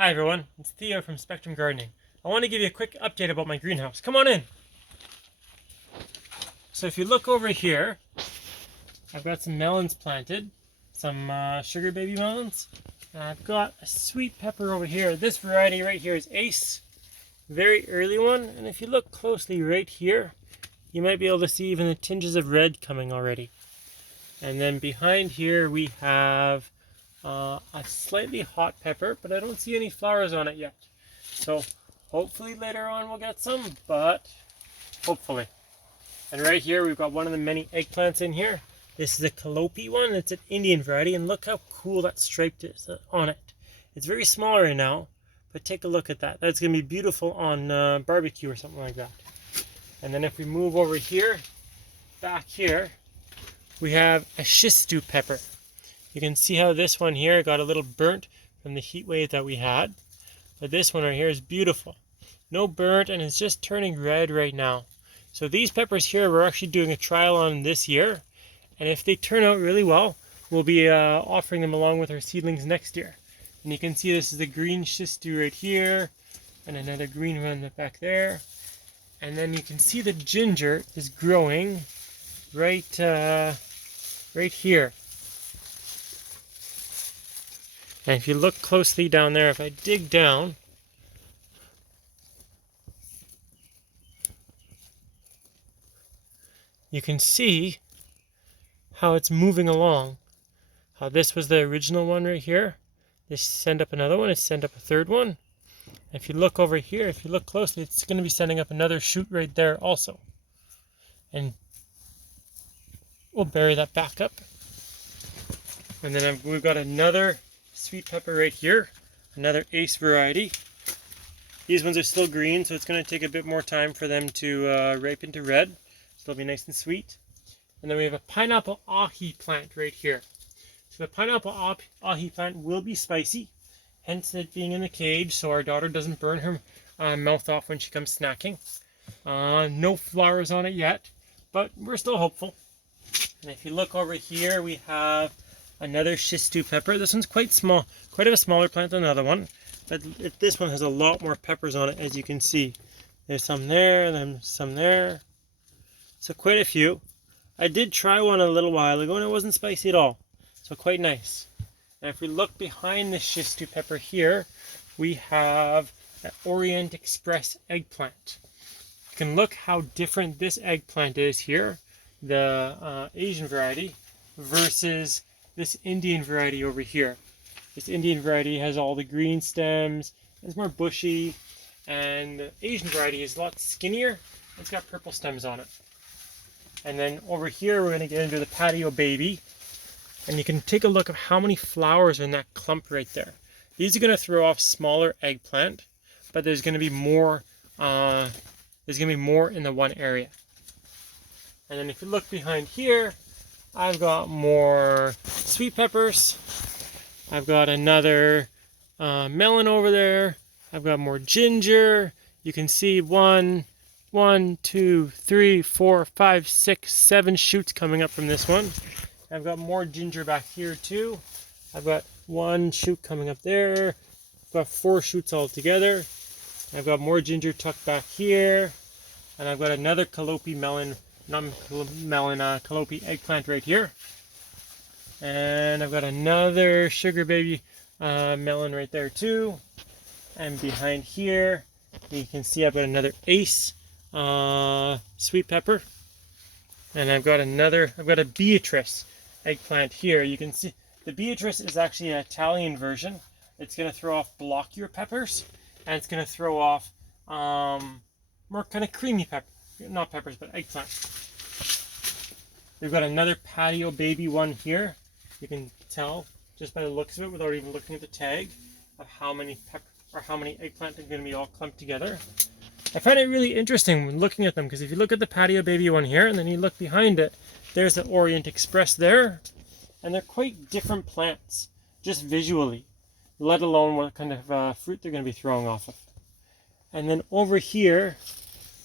Hi everyone, it's Theo from Spectrum Gardening. I want to give you a quick update about my greenhouse. Come on in! So if you look over here, I've got some melons planted, some sugar baby melons. And I've got a sweet pepper over here. This variety right here is Ace, very early one. And if you look closely right here, you might be able to see even the tinges of red coming already. And then behind here we have a slightly hot pepper, but I don't see any flowers on it yet. So hopefully later on we'll get some, but hopefully. And right here we've got one of the many eggplants in here. This is a calliope one. It's an Indian variety, and look how cool that stripe is on it. It's very small right now, but take a look at that. That's going to be beautiful on barbecue or something like that. And then if we move over here, back here, we have a shistu pepper. You can see how this one here got a little burnt from the heat wave that we had. But this one right here is beautiful. No burnt, and it's just turning red right now. So these peppers here, we're actually doing a trial on this year. And if they turn out really well, we'll be offering them along with our seedlings next year. And you can see this is the green shistu right here, and another green one back there. And then you can see the ginger is growing right here. And if you look closely down there, if I dig down, you can see how it's moving along. How this was the original one right here. This send up another one, it sent up a third one. And if you look over here, if you look closely, it's going to be sending up another shoot right there also. And we'll bury that back up. And then we've got another sweet pepper right here, another Ace variety. These ones are still green, so it's going to take a bit more time for them to ripen to red. So they'll be nice and sweet. And then we have a pineapple ahi plant right here. So the pineapple ahi plant will be spicy, hence it being in the cage so our daughter doesn't burn her mouth off when she comes snacking. No flowers on it yet, but we're still hopeful. And if you look over here, we have another shistu pepper. This one's quite small, quite a smaller plant than the other one, but this one has a lot more peppers on it, as you can see. There's some there, and then some there. So quite a few. I did try one a little while ago and it wasn't spicy at all. So quite nice. And if we look behind the shistu pepper here, we have the Orient Express eggplant. You can look how different this eggplant is here, the Asian variety, versus this Indian variety over here. This Indian variety has all the green stems, it's more bushy, and the Asian variety is a lot skinnier. It's got purple stems on it. And then over here, we're going to get into the patio baby. And you can take a look at how many flowers are in that clump right there. These are going to throw off smaller eggplant, but there's going to be more. In the one area. And then if you look behind here, I've got more sweet peppers. I've got another melon over there. I've got more ginger. You can see 1, 2, 3, 4, 5, 6, 7 shoots coming up from this one. I've got more ginger back here too. I've got 1 shoot coming up there. I've got 4 shoots all together. I've got more ginger tucked back here. And I've got another calliope calliope eggplant right here. And I've got another sugar baby melon right there too. And behind here, you can see I've got another Ace sweet pepper, and I've got a Beatrice eggplant here. You can see the Beatrice is actually an Italian version. It's going to throw off blockier peppers, and it's going to throw off more kind of creamy not peppers, but eggplant. We've got another patio baby one here. You can tell just by the looks of it, without even looking at the tag, of how many eggplant are going to be all clumped together. I find it really interesting when looking at them, because if you look at the patio baby one here and then you look behind it, there's the Orient Express there, and they're quite different plants, just visually, let alone what kind of fruit they're going to be throwing off of. And then over here,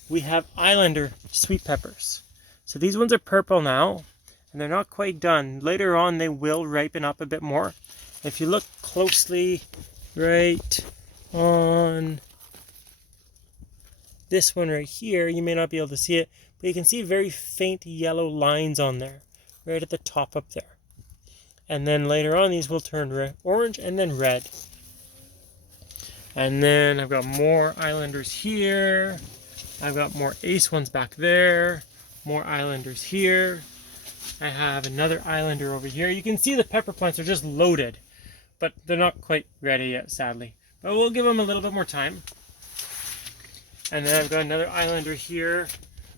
we have Islander sweet peppers. So these ones are purple now, and they're not quite done. Later on, they will ripen up a bit more. If you look closely right on this one right here, you may not be able to see it, but you can see very faint yellow lines on there, right at the top up there. And then later on, these will turn orange and then red. And then I've got more islanders here. I've got more ace ones back there. More islanders here. I have another islander over here. You can see the pepper plants are just loaded, but they're not quite ready yet, sadly. But we'll give them a little bit more time. And then I've got another islander here.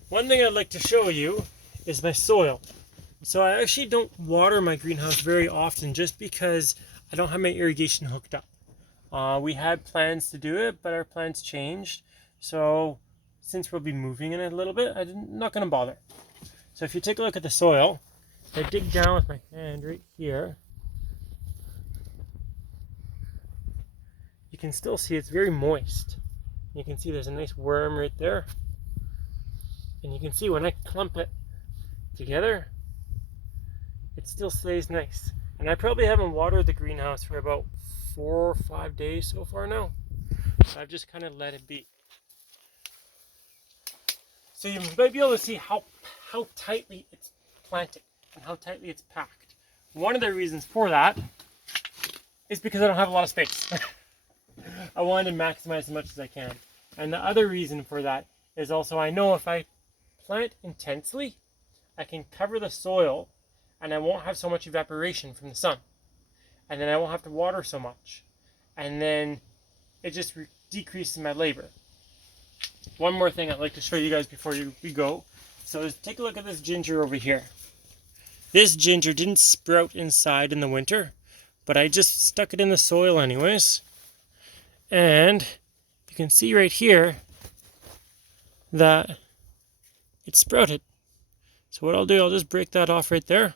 One thing I'd like to show you is my soil. So I actually don't water my greenhouse very often just because I don't have my irrigation hooked up. We had plans to do it, but our plans changed. So since we'll be moving in a little bit, I'm not going to bother. So if you take a look at the soil, I dig down with my hand right here. You can still see it's very moist. You can see there's a nice worm right there. And you can see when I clump it together, it still stays nice. And I probably haven't watered the greenhouse for about 4 or 5 days so far now. So I've just kind of let it be. So you might be able to see how tightly it's planted and how tightly it's packed. One of the reasons for that is because I don't have a lot of space. I want to maximize as much as I can. And the other reason for that is also I know if I plant intensely, I can cover the soil and I won't have so much evaporation from the sun. And then I won't have to water so much. And then it just decreases my labor. One more thing I'd like to show you guys before we go. So take a look at this ginger over here. This ginger didn't sprout inside in the winter, but I just stuck it in the soil anyways. And you can see right here that it sprouted. So what I'll do, I'll just break that off right there.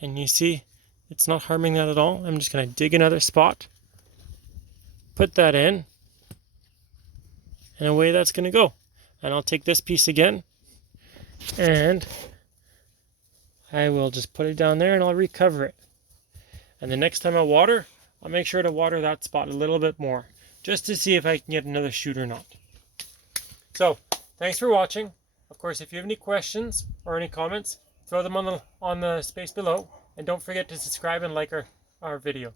And you see, it's not harming that at all. I'm just going to dig another spot, put that in, and away that's going to go. And I'll take this piece again, and I will just put it down there and I'll recover it. And the next time I water, I'll make sure to water that spot a little bit more, just to see if I can get another shoot or not. So, thanks for watching. Of course, if you have any questions or any comments, throw them on the space below. And don't forget to subscribe and like our video.